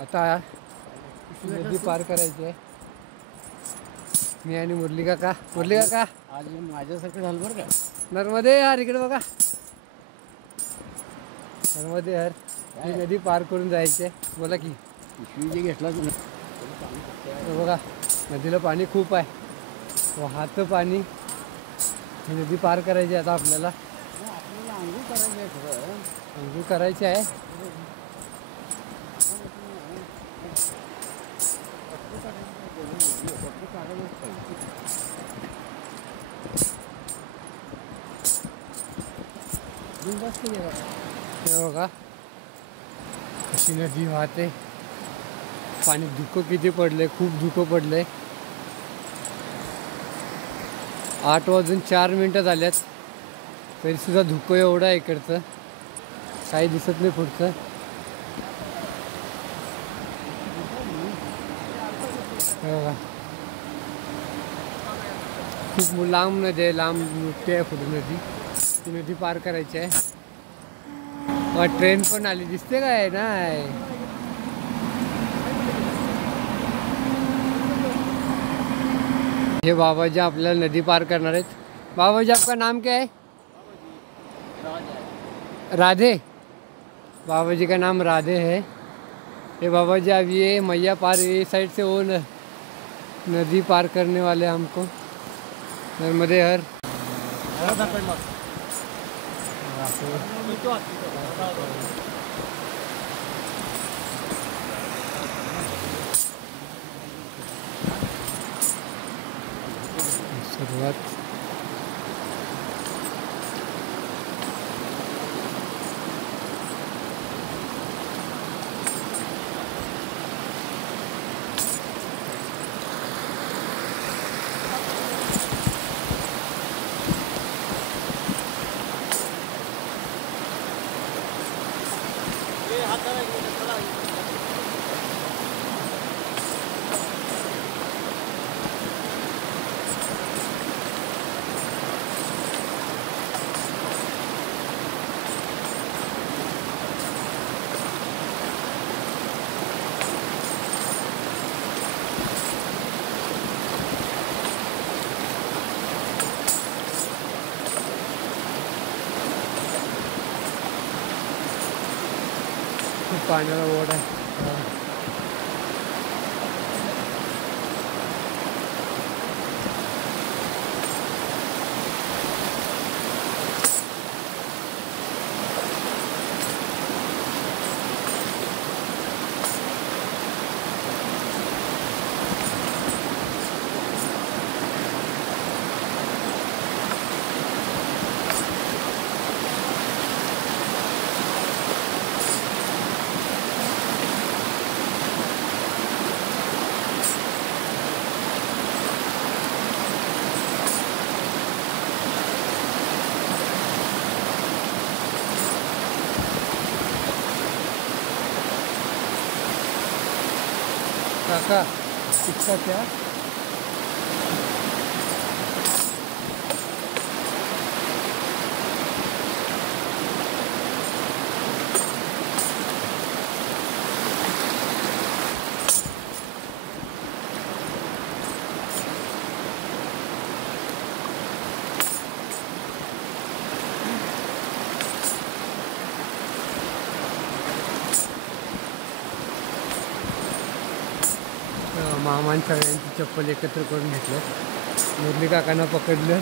आता नदी पार करायची आहे. मी आणि मुरली काका. मुरली काका आज माझ्यासारखं झालं बरं का. नर्मदे यार, इकडे बघा. नर्मदे यार, ही नदी पार करून जायचे. बोला की पिशवी जे घेतला बघा, नदीला पाणी खूप आहे. वाहतं पाणी. ही नदी पार करायची आता आपल्याला. आपल्याला अंघोळ करायची आहे. खरं अंघोळ करायची आहे. हे बघा कशी नदी वाहते. पाणी धुकं किती पडलंय, खूप धुकं पडलंय. 8:04 झाल्यात तरी सुद्धा धुकं एवढं आहे इकडचं, काही दिसत नाही पुढचं. बघा खूप लांब नदी आहे, लांब मोठी आहे पुढे नदी. ती नदी पार करायची आहे. ट्रेन पण आली दिसते काय नाही. हे बाबाजी आपल्याला नदी पार करणार आहेत. बाबाजी आपका नाम क्या है? राधे. बाबाजी का नाम राधे है. ये बाबाजी अब ये मैया पार ये साइड से वो नदी पार करने वाले हमको. नर्मदे हर. सुरुवात खूप पाण्याला ओढ आहे. काका इसका क्या? मामान सगळ्यांची चप्पल एकत्र करून घेतलं. मुरली काकांना पकडलं.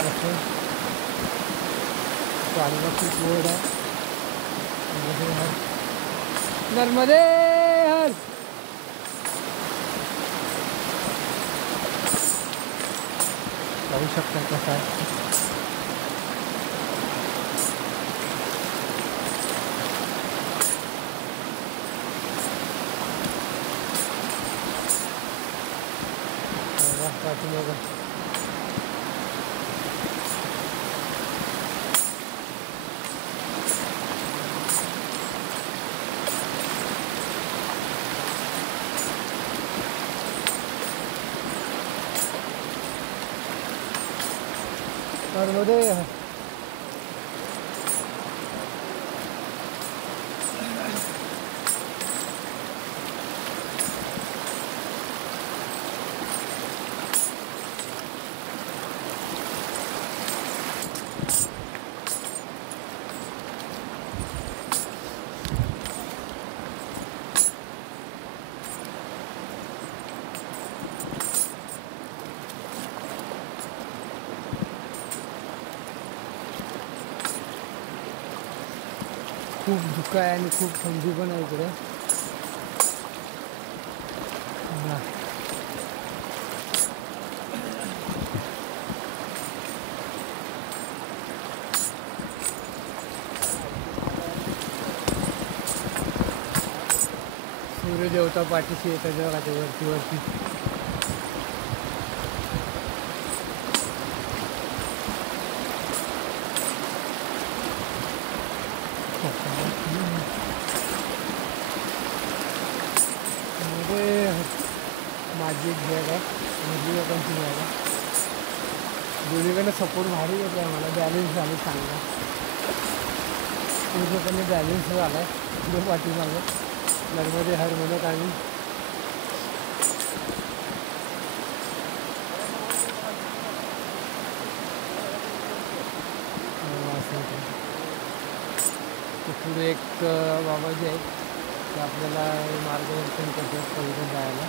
असं पाण्याला खूप ओढ आहे. नर्मदे हर. पाहू शकता कसा आहे. पाठीमागं नर्मदे हर. खूप धुकं आहे आणि खूप थंडी पण आहे इकडे. सूर्यदेवता पाठीशी येतात बघा ते वरती वरती. माझी एक बॅग आहे, माझी लोकांची बॅग आहे. दोन्हीकडे सपोर्ट भारी येते आम्हाला, बॅलेन्स झालं चांगला. पूर्णपणे बॅलेन्स झाला आहे पुढे पाठीमागे. नर्मदे हर म्हणत आम्ही पुढे एक बाबाजी आहेत ते आपल्याला मार्गदर्शन करतात पलीकडे जायला.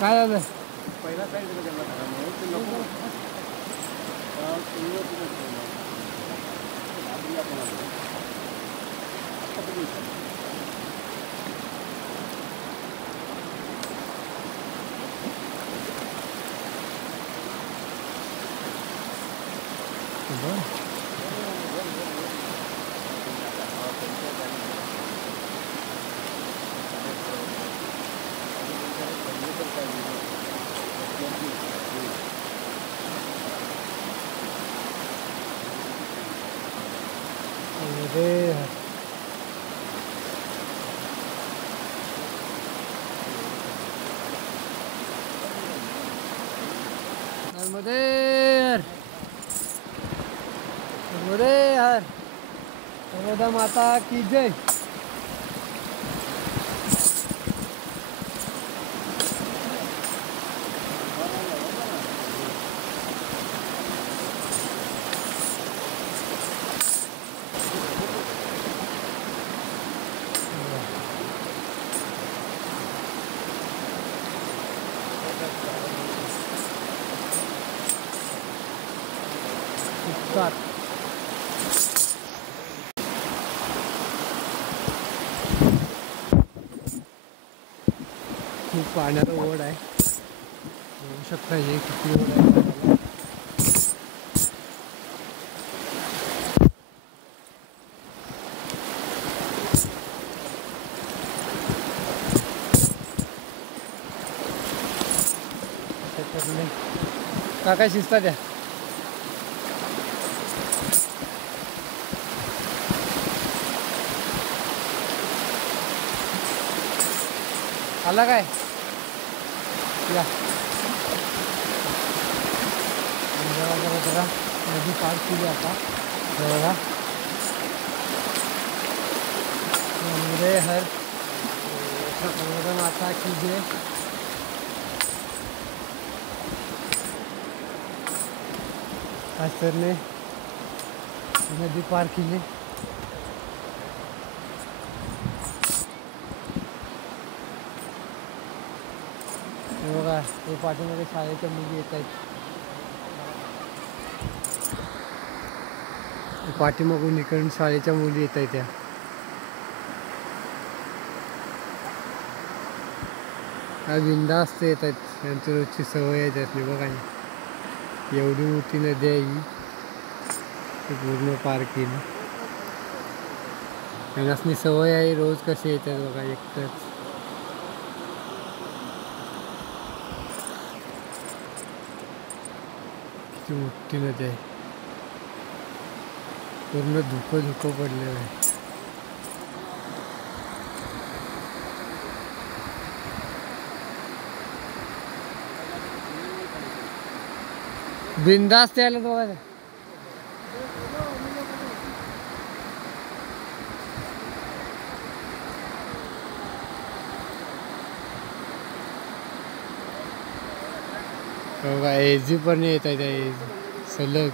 काय झालं? पहिला काय झालं त्यांना घरामध्ये ते नको नर्मदे हर नर्मदा माता की जय. खूप पाण्याचा ओढ आहे, बघू शकता हे किती ओढ आहे. काका शिस्ता द्या. आला काय या जरा नदी पार केली आता. बघा नर्मदे हर नर्मदा माता की जय. सरने नदी पार केली. बघा हे पाठीमध्ये शाळेच्या मुली येत आहेत. पाठीमागून इकडून शाळेच्या मुली येत आहेत. त्या बिंदास्त येत आहेत, त्यांची रोजची सवय आहे त्यातली. बघा एवढी मोठी नदी आहे ही, पूर्ण पार केली. त्यांना सवय आहे रोज कसे येतात बघा एकटंच. किती मोठी नदी आहे, पूर्ण धुकं पडलेलं आहे. बिंदास्त यायला बघा. बघा एजी पण येत आहे, सलग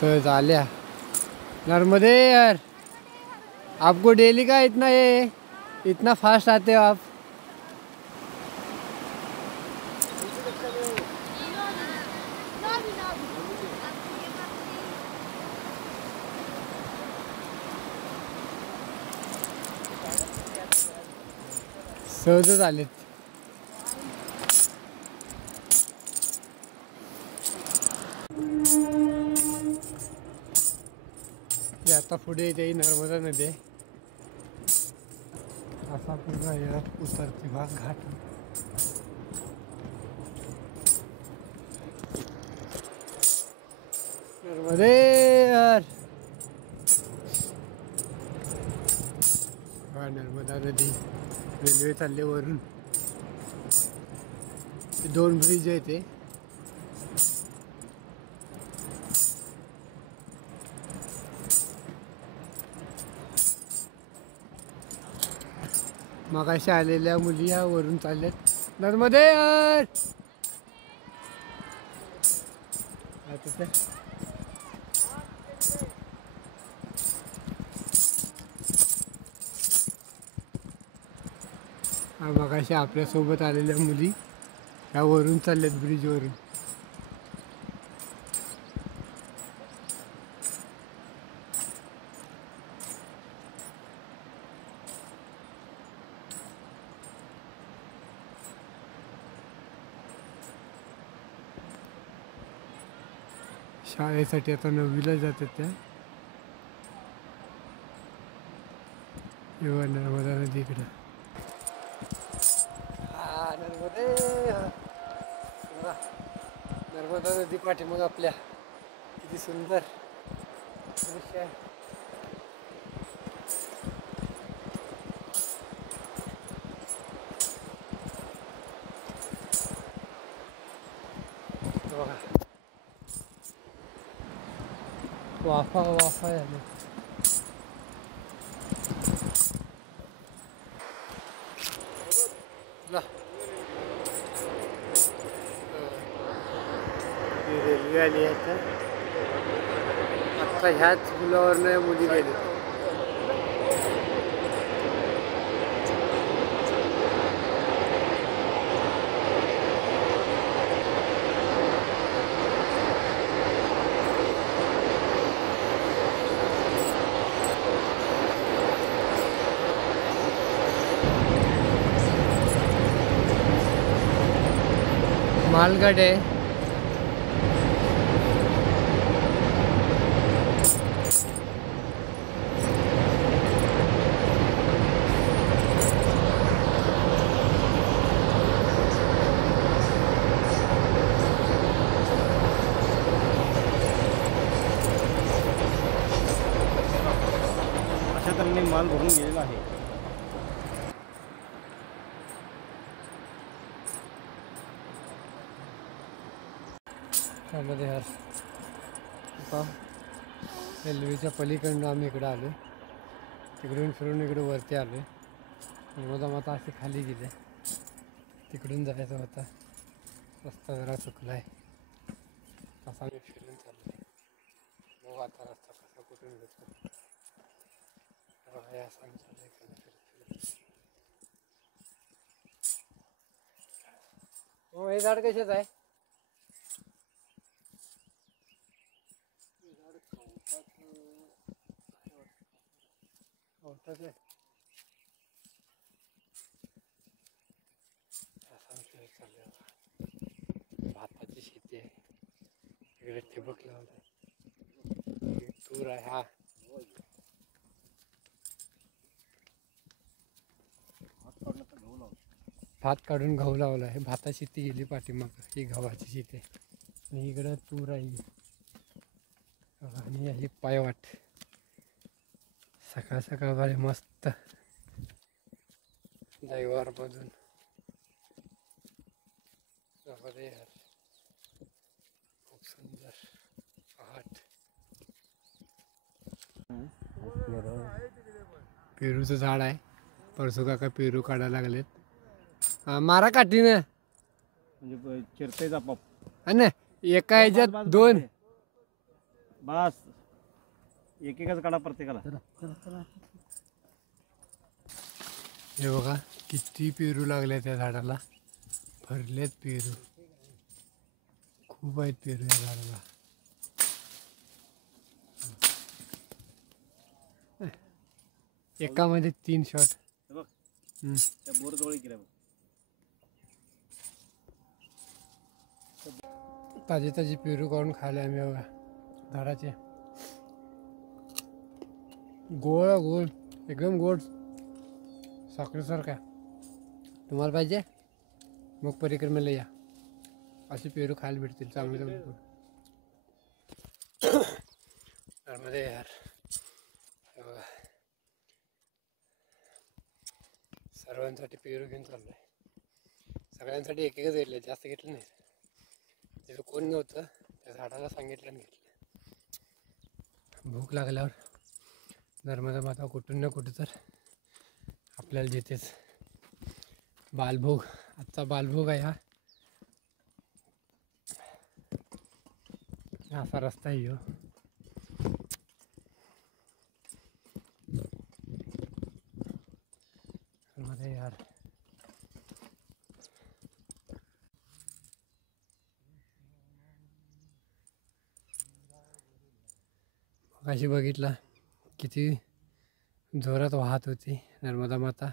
सहज आल्या नर्मदे यार। आपको डेली का इतना ये इतना फास्ट आते हो आप? सहजच आलेत। आता पुढे येते नर्मदा नदी आहे। असा पूर्ण या उतरती भाग घाट नर्मदे यार। नर्मदा नदी रेल्वे चालले वरून। 2 ब्रिज आहे ते। मगाशी आलेल्या मुली ह्या वरून चालल्यात नर्मदे यार। मगाशी आपल्यासोबत आलेल्या मुली ह्या वरून चालल्यात ब्रिजवरून। शाळेसाठी आता 9वीला जातात त्या। एवढं नर्मदा नदी इकडं। नर्मदा नदी पाठीमाग आपल्या किती सुंदर दृश्य आहे। वाफा वाफा झाले। रेल्वे आली आहे आता ह्याच पुलावरनं मुली गेली। मालगाड आहे। अशा तऱ्हेने माल भरून गेलेला आहे। त्यामध्ये यार आता रेल्वेच्या पलीकडून आम्ही इकडं आलो। तिकडून फिरून इकडे वरती आलो। नर्मदा माता अशी खाली गेली। तिकडून जायचं होता रस्ता जरा चुकला आहे। तसा मी फिरून चाललो मग आता रस्ता कसा कुठून भेटतो असं आम्ही चाललंय फिरत हो। हे झाड कशाच आहे? भाताची शेती आहे इकडे ठिबक लावलं तूर आहे। हा भात काढून गहू लावला आहे। भाता शेती गेली पाठीमाग ही गव्हाची शेती आहे आणि इकडं तूर आहे आणि ही पायवाट। सकाळ सकाळ बारी मस्त दैवार मधून खूप सुंदर पहाट। पेरूचं झाड आहे। परसू काका पेरू काढायला लागलेत। मारा काठीनं म्हणजे चिरतेच आपाप ना एका ह्याच्यात बस एक एकच काढा प्रत्येकाला. हे बघा किती पेरू लागले त्या झाडाला, भरलेत पेरू, खूप आहेत पेरू या झाडाला. एकामध्ये 3 शॉट. बघ त्या बोर जवळ गेल्या बघ. ताजी ताजी पेरू काढून खायला आम्ही बघा झाडाचे. गोड गोड एकदम गोड, साखरेसारखा. तुम्हाला पाहिजे मग परिक्रमेला या, असे पेरू खायला भेटतील चांगले चांगले पेरू. मध्ये यार सर्वांसाठी पेरू घेऊन चाललोय. सगळ्यांसाठी एक एकच घेतले, जास्त घेतलं नाही. तिथं कोण नव्हतं, त्या झाडाला सांगितलं आणि घेतलं. भूक लागल्यावर नर्मदा माता कुठून ना कुठं तर आपल्याला देतेच. बालभोग, आजचा बालभोग आहे हा. असा रस्ता आहे ह्यो. मध्ये यार अशी बघितला किती जोरात वाहत होती नर्मदा माता.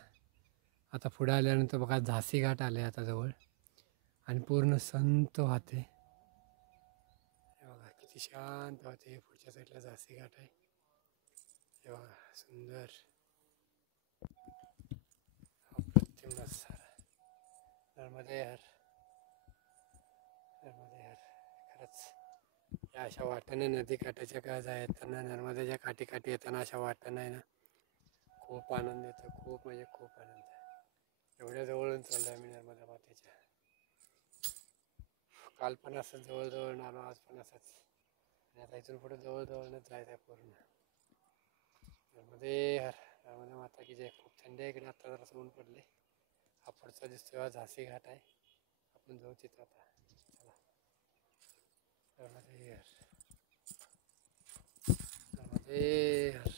आता पुढे आल्यानंतर बघा झासी घाट आले आता जवळ, आणि पूर्ण संत वाहते. बघा किती शांत वाहते. पुढच्या साईडला झासी घाट आहे. हे बघा सुंदर अप्रतिम नजारा. नर्मदा यार, नर्मदा यार. खरंच या अशा वाटेने नदी काठाच्या का येताना, नर्मदाच्या काठी काठी येताना अशा वाटेनं आहे ना, खूप आनंद येतो. खूप म्हणजे खूप आनंद. एवढ्या जवळून चाललो आम्ही नर्मदा मातेच्या. काल पण असंच जवळजवळ आलो, आज पण असंच, आणि आता इथून पुढे जवळजवळच जायचं आहे पूर्ण. नर्मदे हर, नर्मदा माता की जय. खूप थंडी आहे इकडे, आता जरा ऊन पडले. हा पुढचा दिसतोय हा झासी घाट आहे, आपण जाऊ तिथं आता. चला नर्मदे हर, नर्मदे हर.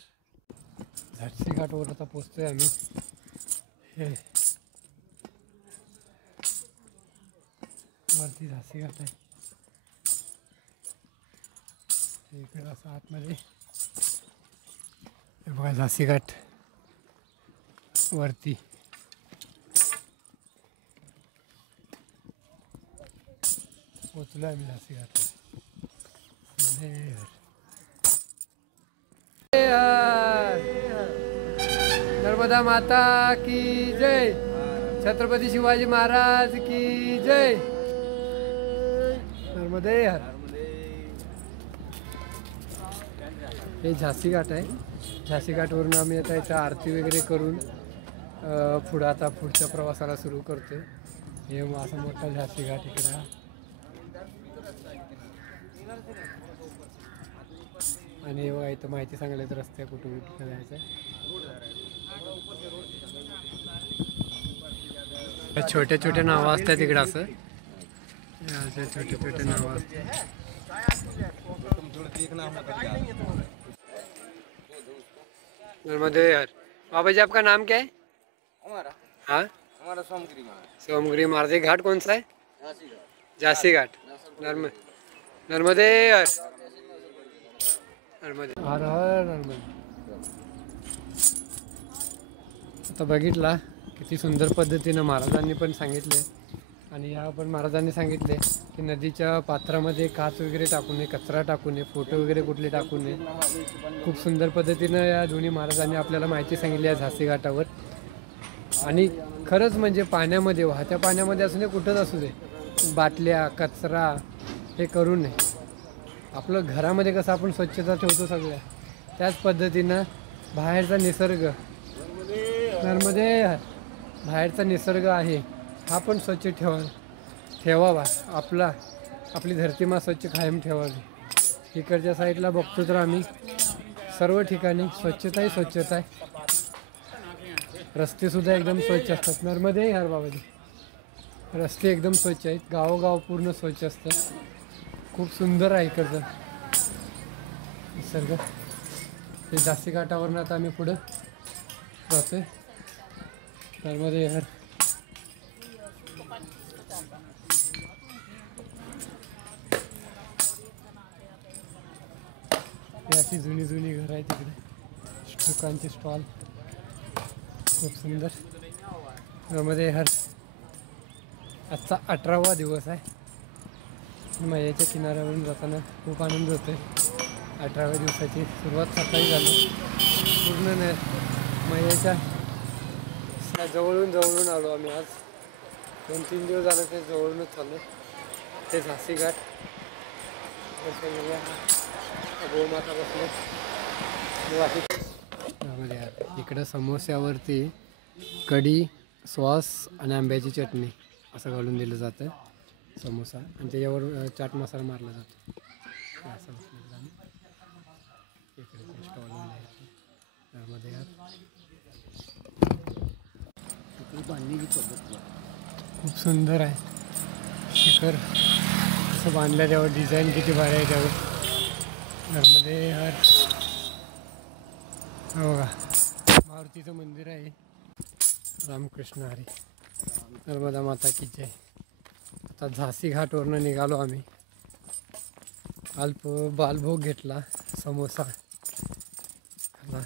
झासी घाटवर आता पोचतोय आम्ही. हे वरती झासी घाट आहे, इकडे असं आतमध्ये. हे बघा झासी घाट वरती. पोचलो आम्ही झासी घाट. नर्मदा माता की जय. छत्रपती शिवाजी महाराज की जय. नर्मदे हर. हे झासी घाट आहे. झासी घाटवरून आम्ही आता इथं आरती वगैरे करून पुढं आता पुढच्या प्रवासाला सुरू करतोय. हे असा मोठा झासी घाट इकडं. आणि बघा इथं माहिती सांगल्यात रस्ते कुठून कुठं जायचं. छोट्या छोट्या नावं असतात इकडं, असं छोटे छोटे नावं असतात. नर्मदे यार. बाबा जी आपका नाम क्या है? हमारा हाँ हमारा सोमगिरी महाराज. सोमगिरी महाराज. घाट कौन सा है? झासी घाट. नर्मदे यार. नर्मदे हर हर नर्मदे. आता बघितला किती सुंदर पद्धतीनं महाराजांनी पण सांगितले, आणि या पण महाराजांनी सांगितले की नदीच्या पात्रामध्ये काच वगैरे टाकू नये, कचरा टाकू नये, फोटो वगैरे कुठले टाकू नये. खूप सुंदर पद्धतीनं या दोन्ही महाराजांनी आपल्याला माहिती सांगितली आहे झासी घाटावर. आणि खरंच म्हणजे पाण्यामध्ये, वाहत्या पाण्यामध्ये असू दे, कुठंच असू दे, बाटल्या कचरा हे करू नये. आपलं घरामध्ये कसं आपण स्वच्छता ठेवतो सगळ्या, त्याच पद्धतीनं बाहेरचा निसर्ग, नर्मदे बाहेरचा निसर्ग आहे हा पण स्वच्छ ठेवावा. आपली धरतीमा स्वच्छ कायम ठेवावी. इकडच्या साईडला बघतो तर आम्ही सर्व ठिकाणी स्वच्छता ही स्वच्छता आहे. रस्तेसुद्धा एकदम स्वच्छ असतात. नर्मदे यार बाबाजी. रस्ते एकदम स्वच्छ आहेत. गावोगाव पूर्ण स्वच्छ असतं. खूप सुंदर आहे इकडचं. निसर्ग. ते जास्ती घाटावरून आता आम्ही पुढं जातोय. त्यामध्ये यार हे अशी जुनी जुनी घर आहे तिकडे. दुकानचे स्टॉल खूप सुंदर. त्यामध्ये हर आजचा 18वा दिवस आहे. मैयाच्या किनाऱ्यावरून जाताना खूप आनंद होतोय. 18व्या दिवसाची सुरुवात सकाळी झाली. पूर्ण मैयाच्या जवळून आलो आम्ही. आज 2-3 दिवस झालं ते जवळूनच चाललो. ते झाशी घाट गोमाता बसले. त्यामध्ये इकडं समोस्यावरती कढी, सॉस आणि आंब्याची चटणी असं घालून दिलं जातं समोसा. आणि त्याच्यावर चाट मसाला मारला जातो. असं इकडे स्टॉल त्यामध्ये खूप सुंदर आहे. शिखर असं बांधलं, त्यावर डिझाईन किती भारी आहे त्यावर. त्यामध्ये बघा मारुतीचं मंदिर आहे. रामकृष्ण हरी. नर्मदा माता की जय. आता झाशी घाटवरनं निघालो आम्ही. बालभोग घेतला, समोसा खाला.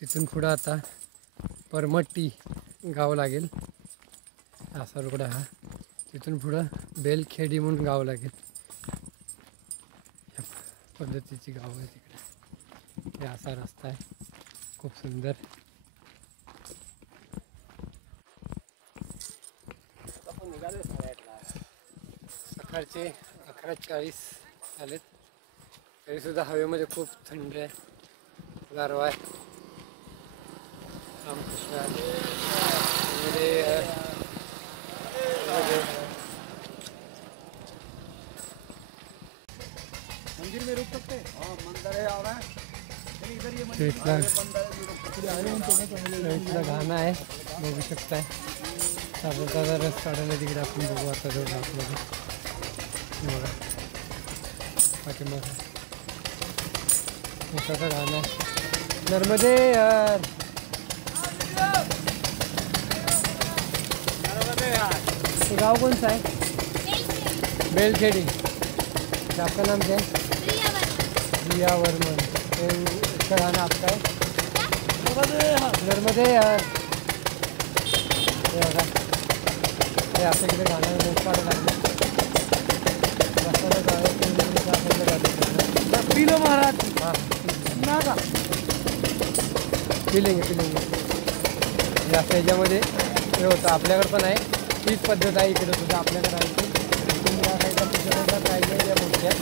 तिथून पुढं आता परमट्टी गाव लागेल. असा रोड हा. तिथून पुढं बेलखेडी म्हणून गाव लागेल. या पद्धतीची गाव आहे तिकडे. हे असा रस्ता आहे खूप सुंदर. सकाळचे 11:40 झालेत. तरीसुद्धा हवेमध्ये खूप थंड आहे, गारवा आहे. रामकृष्ण मंदिर में रुक सकते हैं. हाँ मंदिर है आ रहा है. इथला घाणा आहे, बघू शकताय. साबरदादा रस काढायला तिकडे आपण बघू आता जवळ आपल्याला. बघा पाठीमागं मोठाचा घाणा आहे. नर्मदे यार. गाव कोणचं आहे? बेलखेडी. आपका नाम क्या है? प्रिया वर्मन. इसका गाना आपका है? नर्मदे यार. हे असं इकडे गाणं रोज काढायला लागलं. रस्त्याला जायचं पिलो महाराज. हां ना का पिलेंगे जास्त ह्याच्यामध्ये हे होतं. आपल्याकडं पण आहे तीच पद्धत आहे इकडे सुद्धा. आपल्याकडे आहे ती. तुम्ही या साईडला तुमच्याकडे पाहिजे या मोठ्या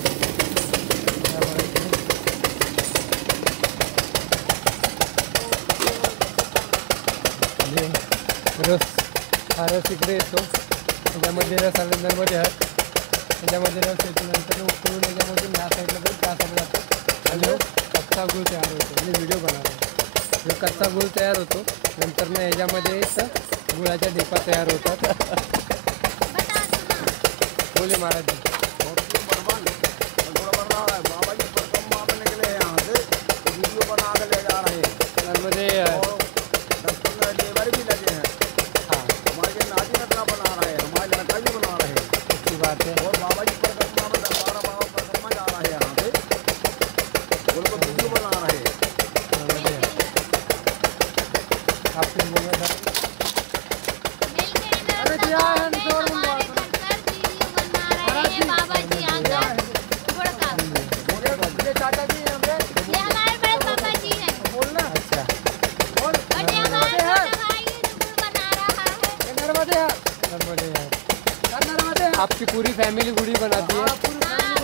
रस. हा रस इकडे येतो. त्याच्यामध्ये रस आल्यानंतर त्याच्यामध्ये रस येतो. नंतर उकळून याच्यामधून ह्या साईडला पण त्या साईडला जातो आणि कच्चा गूळ तयार होतो. म्हणजे व्हिडिओ बनवला जो कच्चा गूळ तयार होतो. नंतर ना ह्याच्यामध्ये गुळाच्या ढेपा तयार होतात. बोले महाराज जी. नर्मदे बात है. और बाबा जी परिक्रमा में 12 बाबा परिक्रमा जा रहा है यहाँ पे. उनको वीडियो बना रहे हैं. आपने बोला था अरे दिया है जोर में बाबा जी आ गए. ये चाचा जी हैं हमरे. ये हमारे बड़े पापा जी हैं. बोलना. अच्छा और ये हमारा छोटा भाई है जो गुड़ बना रहा है. नर्मदे यार. आपकी पूरी फैमिली गुड़ी बनाती है? हाँ,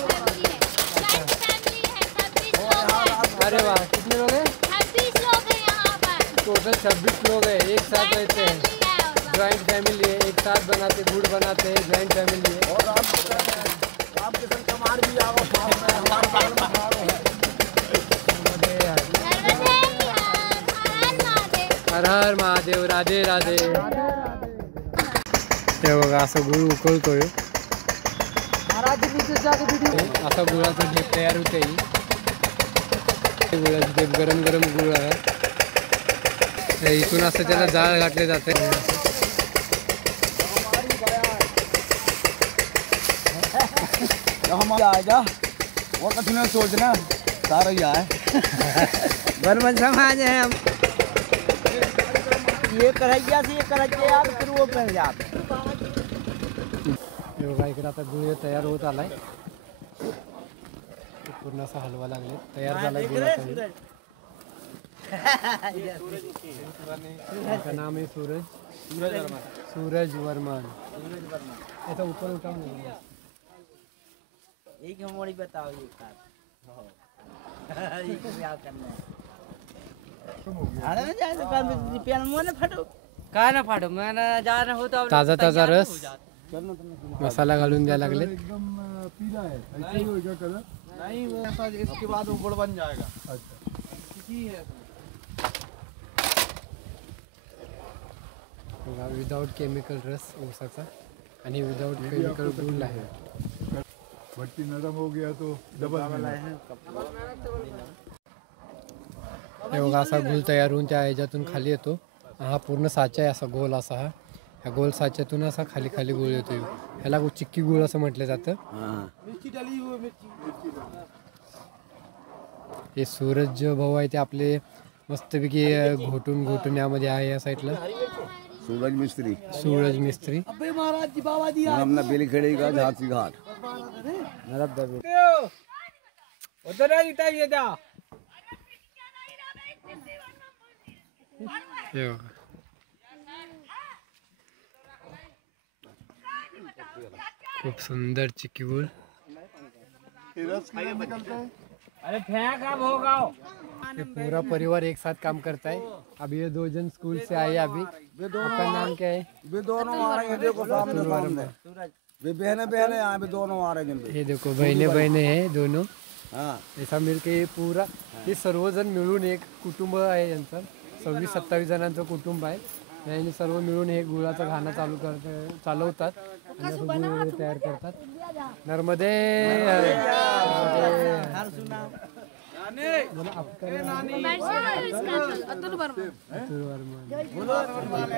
फैमिली है. जॉइंट फैमिली है. 26 लोग हैं. अरे वाह, कितने लोग हैं? 26 लोग हैं यहाँ पर. टोटल 26 लोग हैं, एक साथ जॉइंट रहते हैं. फैमिली है. जॉइंट फैमिली है, एक साथ बनाते गुड़ बनाते हैं. जॉइंट फैमिली है. और रामकृष्ण कुमार भी आओ साथ में हमारे बाल में खड़ा है. नर्मदे यार. नर्मदे हर हर महादेव. हर महादेव. राधे राधे. हे बघा असं गुळ उकळतोय. असा गुळाचं ढेप तयार होते. गुळाची ते गरम गरम गुळ आहे. इथून असं त्याला जाळ घातले जाते. हमारा आएगा वो कठिन सोचना सारा ही है बर्मन समाज है हम। ये करायचे असं ये करायचे यार फिर वो बन जाते. हे बघा इकडे आता गुळ तयार होत आलाय. पूर्ण असा हलवा लागले तयार झालाय गुळाचा. इसका नाम है सूरज. सूरज वर्मन. ऐसा ऊपर उठाओ ना. एक हमारी बताओ ये बात. ये क्या करना है? अरे ना जाए तो काम पेन मुंह ना फाटो. काय ना फाटो मैंने जाना होता. ताजा ताजा रस मसाला घालून द्यायला लागले. एकदम पीला है ऐसे ही होगा कलर नहीं ऐसा इसके बाद वो गुड़ बन जाएगा. अच्छा विदाउट केमिकल रस ऊसाचा आणि विदाउट केमिकल गुळ आहे. भट्टी नरम हो गया तो डबल हे बघा असा गुळ तयार होऊन त्या ह्याच्यातून खाली येतो. हा पूर्ण साचा आहे असा गोल असा. हा ह्या गोल साच्यातून असा खाली खाली गुळ येतो. ह्याला चिक्की गुळ असं म्हटलं जातं. हे सूरज भाऊ आहे ते आपले मस्तपैकी घोटून घोटून यामध्ये आहे या साईडला. सूरज मिस्त्री सूरज मिस्त्री. हमने बेली खड़ी का झांसी घाट हे बघा खूप सुंदर चिक्की गुळ. अरे फेंक अब होगा. ये पूरा परिवार एक साथ काम करता है. अभी ये 2 जन स्कूल से आए. अभी आपका नाम क्या है? वे दोनों आ रहे हैं देखो सामने सामने वे बहने बहने यहाँ पे दोनों आ रहे हैं. ये देखो बहने बहने हैं दोनों. हाँ ऐसा मिळके हे पूरा हे सर्वजण मिळून एक कुटुंब आहे यांचं. 26-27 जणांचं कुटुंब आहे. यांनी सर्व मिळून हे गुळाचा घाणा चालवतात आणि असं गुळ वगैरे तयार करतात. नर्मदे अतुल वर्मा.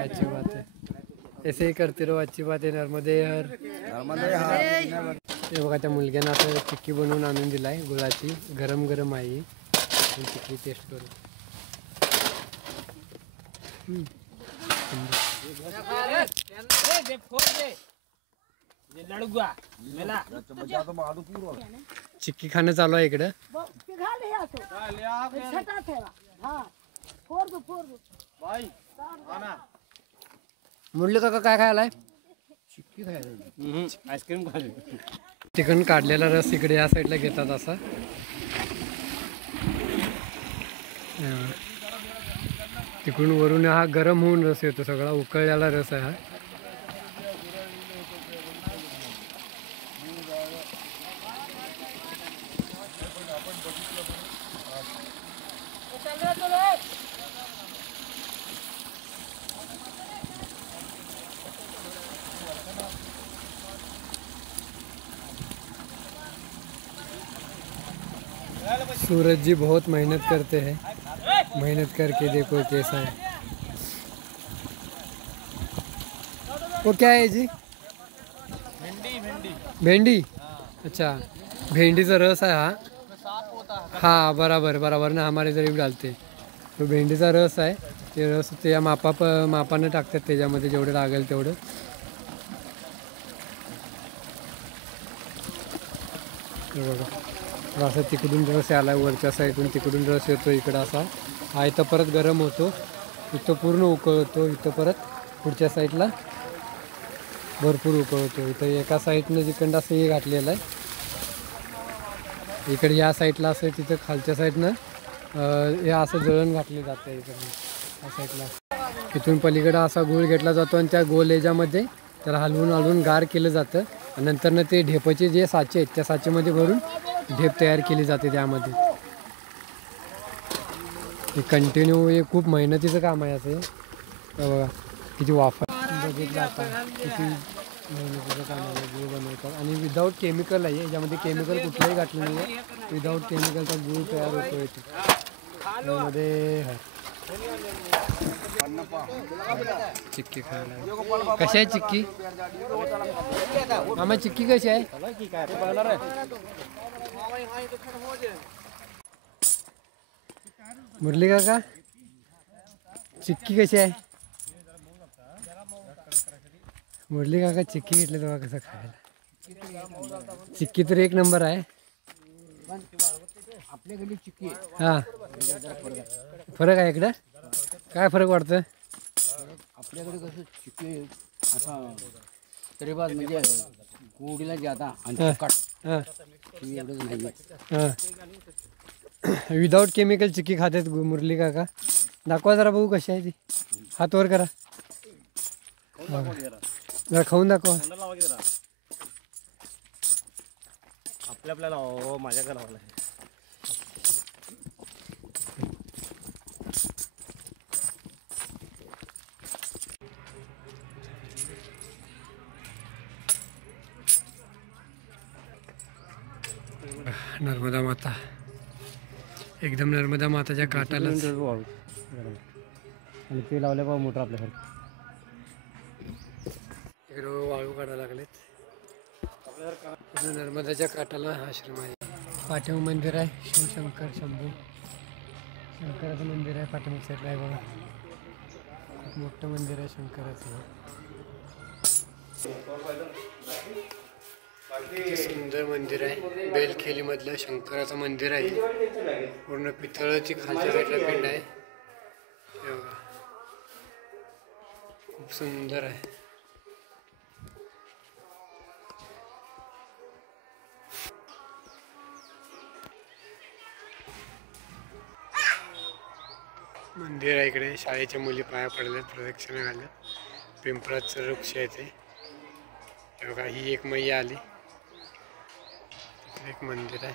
अच्छी बात है. ऐसे ही करते रहो. अच्छी बात आहे. नर्मदे हर. हे बघा त्या मुलग्यानं आता चिक्की बनवून आणून दिलाय गुळाची. गरम गरम आहे. चिक्की टेस्ट करू. चिक्की खाणं चालू आहे इकडं. मुरली काका काय खायलाय? चिक्की खायला. आईस्क्रीम खायला. चिकन काढलेला रस इकडे या साईडला घेतात असा. तिकडून वरून हा गरम होऊन रस येतो. सगळा उकळलेला रस आहे हा. सूरज जी बहुत मेहनत करते हैं. मेहनत करके देखो कैसा है. वो क्या है जी? भेंडी. अच्छा भेंडीचा रस आहे हा. हाँ बराबर बराबर ना. हमारे जरी डालते तो भेंडीचा रस आहे. ते रस ते या मापानं टाकतात त्याच्यामध्ये जेवढं लागेल तेवढं. बघा असं तिकडून रस आला वरच्या साईडून. तिकडून रस येतो इकडं असा. हा इथं परत गरम होतो. इथं पूर्ण उकळतो. इथं परत पुढच्या साईडला भरपूर उकळतो. इथं एका साईडनं जिकडं असं हे घातलेलं आहे. इकडे या साईडला असं तिथं खालच्या साईडनं हे असं जळण घातले जातं इकडे या साईडला. इथून पलीकडं असा गूळ घेतला जातो आणि त्या गोल याच्यामध्ये त्याला हलवून हलवून गार केलं जातं. आणि नंतरनं ते ढेपाचे जे साचे आहेत त्या साचेमध्ये भरून ढेप तयार केली जाते त्यामध्ये. हे कंटिन्यू हे खूप मेहनतीचं काम आहे असं. बघा किती वाफा बघितलं आता किती मेहनतीच्या कामाला गूळ बनवतात आणि विदाऊट केमिकल आहे. याच्यामध्ये केमिकल कुठलंही घातलं नाही आहे. विदाऊट केमिकलचा गूळ तयार होतो इथे. त्यामध्ये चिक्की खायला. कशी आहे चिक्की मामा? चिक्की कशी आहे? मुरली काका चिक्की कशी आहे? मुरली काका चिक्की घेतली तेव्हा कसं खायला? चिक्की तर एक नंबर आहे. आपल्याकडे चिक्की हां फरक आहे इकडं. काय फरक वाटतं? आपल्याकडे कसं चिक्की असा तरीबाज म्हणजे गोडीला जाता आणि तिखट हां एवढंच नाही. हां विदाऊट केमिकल चिक्की खातात मुरली काका. दाखवा जरा बघू कशी आहे ती. हात वर करा जरा खाऊन दाखवा. आपल्याला माझ्याकडे लावलं आहे. नर्मदा माता एकदम नर्मदा माताच्या काठालाच. आणि ते लावले बा मोटर आपल्याकडे. इकडं वाळू काढायला लागलेत. नर्मदाच्या काठाला आश्रम आहे. पाठीव मंदिर आहे शिवशंकर शंभू शंकराचं मंदिर आहे. पाठीमाग साईडला आहे बघा. खूप मोठं मंदिर आहे शंकराचं. किती सुंदर मंदिर आहे. बेलखेली मधलं शंकराचं मंदिर आहे. पूर्ण पितळाची खालच्या साईडला पिंड आहे. हे बघा खूप सुंदर आहे. मंदिर आहे इकडे. शाळेच्या मुली पाया पडल्यात प्रदक्षिणा घालत. पिंपळाचं वृक्ष आहे ते. हे बघा ही एक मैया आली. एक मंदिर आहे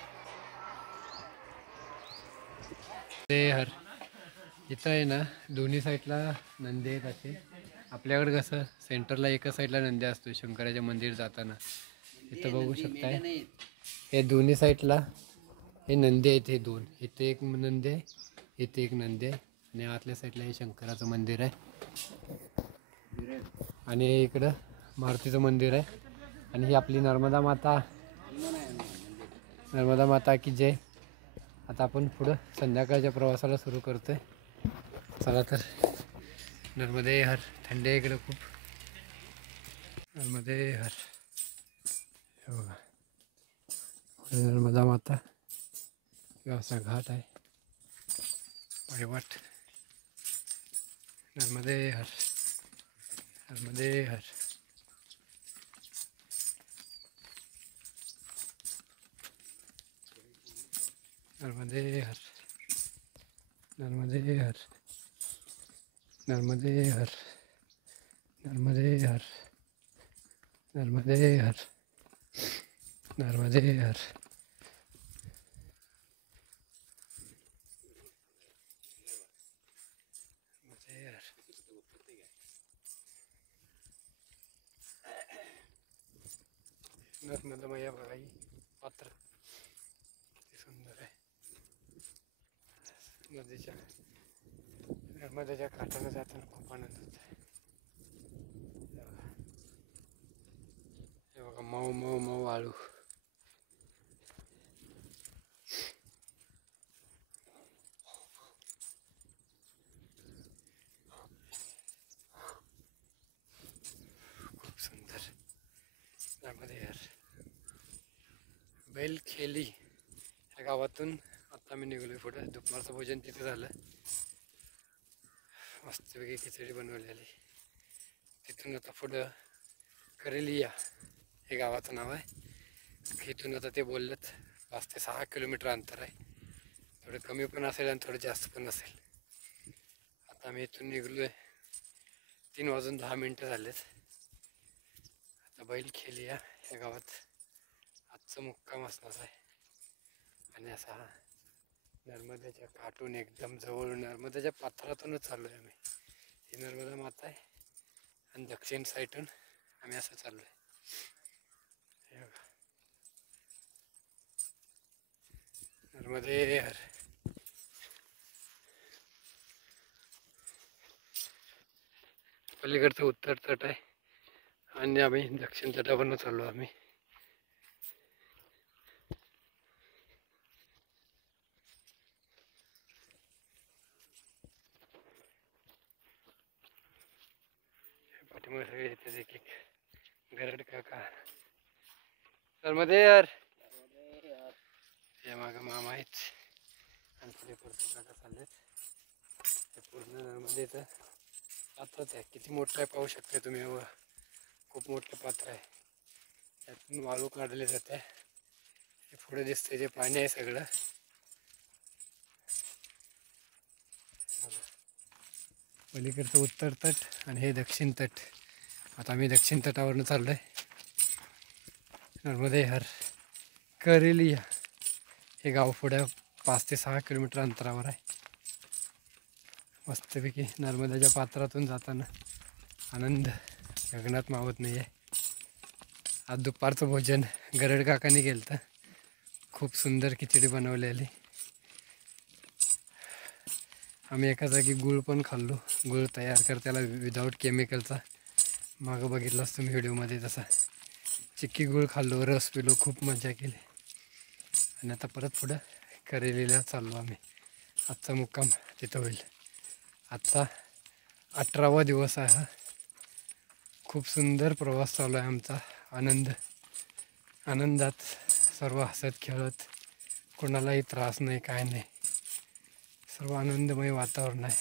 ते हर. इथं आहे ना दोन्ही साईडला नंदी आहेत असे. आपल्याकडे कसं सेंटरला एका साईडला नंदी असतो शंकराचे मंदिर जाताना. इथं बघू शकताय हे दोन्ही साईडला हे नंदी आहेत. हे दोन इथे एक नंदी आहे इथे एक नंदी आहे. आणि आतल्या साईडला हे शंकराचं मंदिर आहे. आणि इकडं मारुतीचं मंदिर आहे. आणि ही आपली नर्मदा माता. नर्मदा माता की जय. आता आपण पुढं संध्याकाळच्या प्रवासाला सुरू करतोय. चला तर. नर्मदे हर. थंडी आहे इकडं खूप. नर्मदे हर. हे बघा नर्मदा माता. असा घाट आहे पायवाट. नर्मदे हर. नर्मदे हर. नर्मदे हर. नर्मदे हर. नर्मदे हर. नर्मदे हर. नर्मदे हर. नर्मदे हर. नर्मदा मैया बघा ही पात्र किती सुंदर आहे. नदीच्या नर्मदाच्या काठानं जाताना खूप आनंद होत आहे. हे बघा मऊ मऊ मऊ वाळू. खूप सुंदर. नर्मदे यार. बेलखेली ह्या गावातून आता मी निघालोय पुढे. दुपारचं भोजन तिथे झालं. मस्तपैकी खिचडी बनवलेली. तिथून आता पुढं करेलिया हे गावाचं नाव आहे. इथून आता ते बोललेत 5 ते 6 किलोमीटर अंतर आहे. थोडं कमी पण असेल आणि थोडं जास्त पण असेल. आता मी इथून निघलोय 3:10 झालेत. आता बेलखेलिया या गावात आजचा मुक्काम असणार आहे. आणि असा हा नर्मदेच्या काठून एकदम जवळ नर्मदेच्या पात्रातूनच चाललो आहे आम्ही. ही नर्मदा माता आहे आणि दक्षिण साईडून आम्ही असं चाललो आहे. हे बघा. नर्मदे हर. पलीकडचं उत्तर तट आहे आणि आम्ही दक्षिण तटावरनं चाललो आम्ही. पाठीमागे सगळे येतात एक एक. गरड काका नर्मदे हर. या मागं मामा आहेत आणि पुढे परत काका चाललेत. हे पूर्ण नर्मदेचं पात्रच आहे. किती मोठं आहे पाहू शकता तुम्ही. व खूप मोठं पात्र आहे. त्यातून वाळू काढले जाते. हे पुढे दिसतंय जे पाणी आहे सगळं. पलीकडचं उत्तर तट आणि हे दक्षिण तट. आता आम्ही दक्षिण तटावरनं चाललो आहे. नर्मदे हर. करेलिया हे गाव पुढे 5 ते 6 किलोमीटर अंतरावर आहे. मस्तपैकी नर्मदाच्या पात्रातून जाताना आनंद गगनात मावत नाही आहे. आज दुपारचं भोजन गरड काकाने केलं तर खूप सुंदर खिचडी बनवलेली. आम्ही एका जागी गुळ पण खाल्लो. गुळ तयार करताना विदाऊट केमिकलचा. मागं बघितलाच तुम्ही व्हिडिओमध्ये तसा. चिक्की गुळ खाल्लो, रस पिलो, खूप मजा केली. आणि आता परत पुढं करेलीला चाललो आम्ही. आजचा मुक्काम तिथं होईल. आजचा 18वा दिवस आहे हा. खूप सुंदर प्रवास चालू आहे आमचा. आनंदात सर्व हसत खेळत. कोणालाही त्रास नाही, काय नाही. सर्व आनंदमय वातावरण आहे.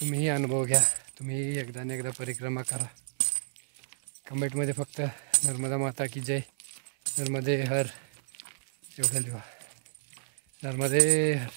तुम्हीही अनुभव घ्या. तुम्हीही एकदा न एकदा परिक्रमा करा. कमेंटमध्ये फक्त नर्मदा माता की जय, नर्मदे हर एवढं लिहा. नर्मदे हर.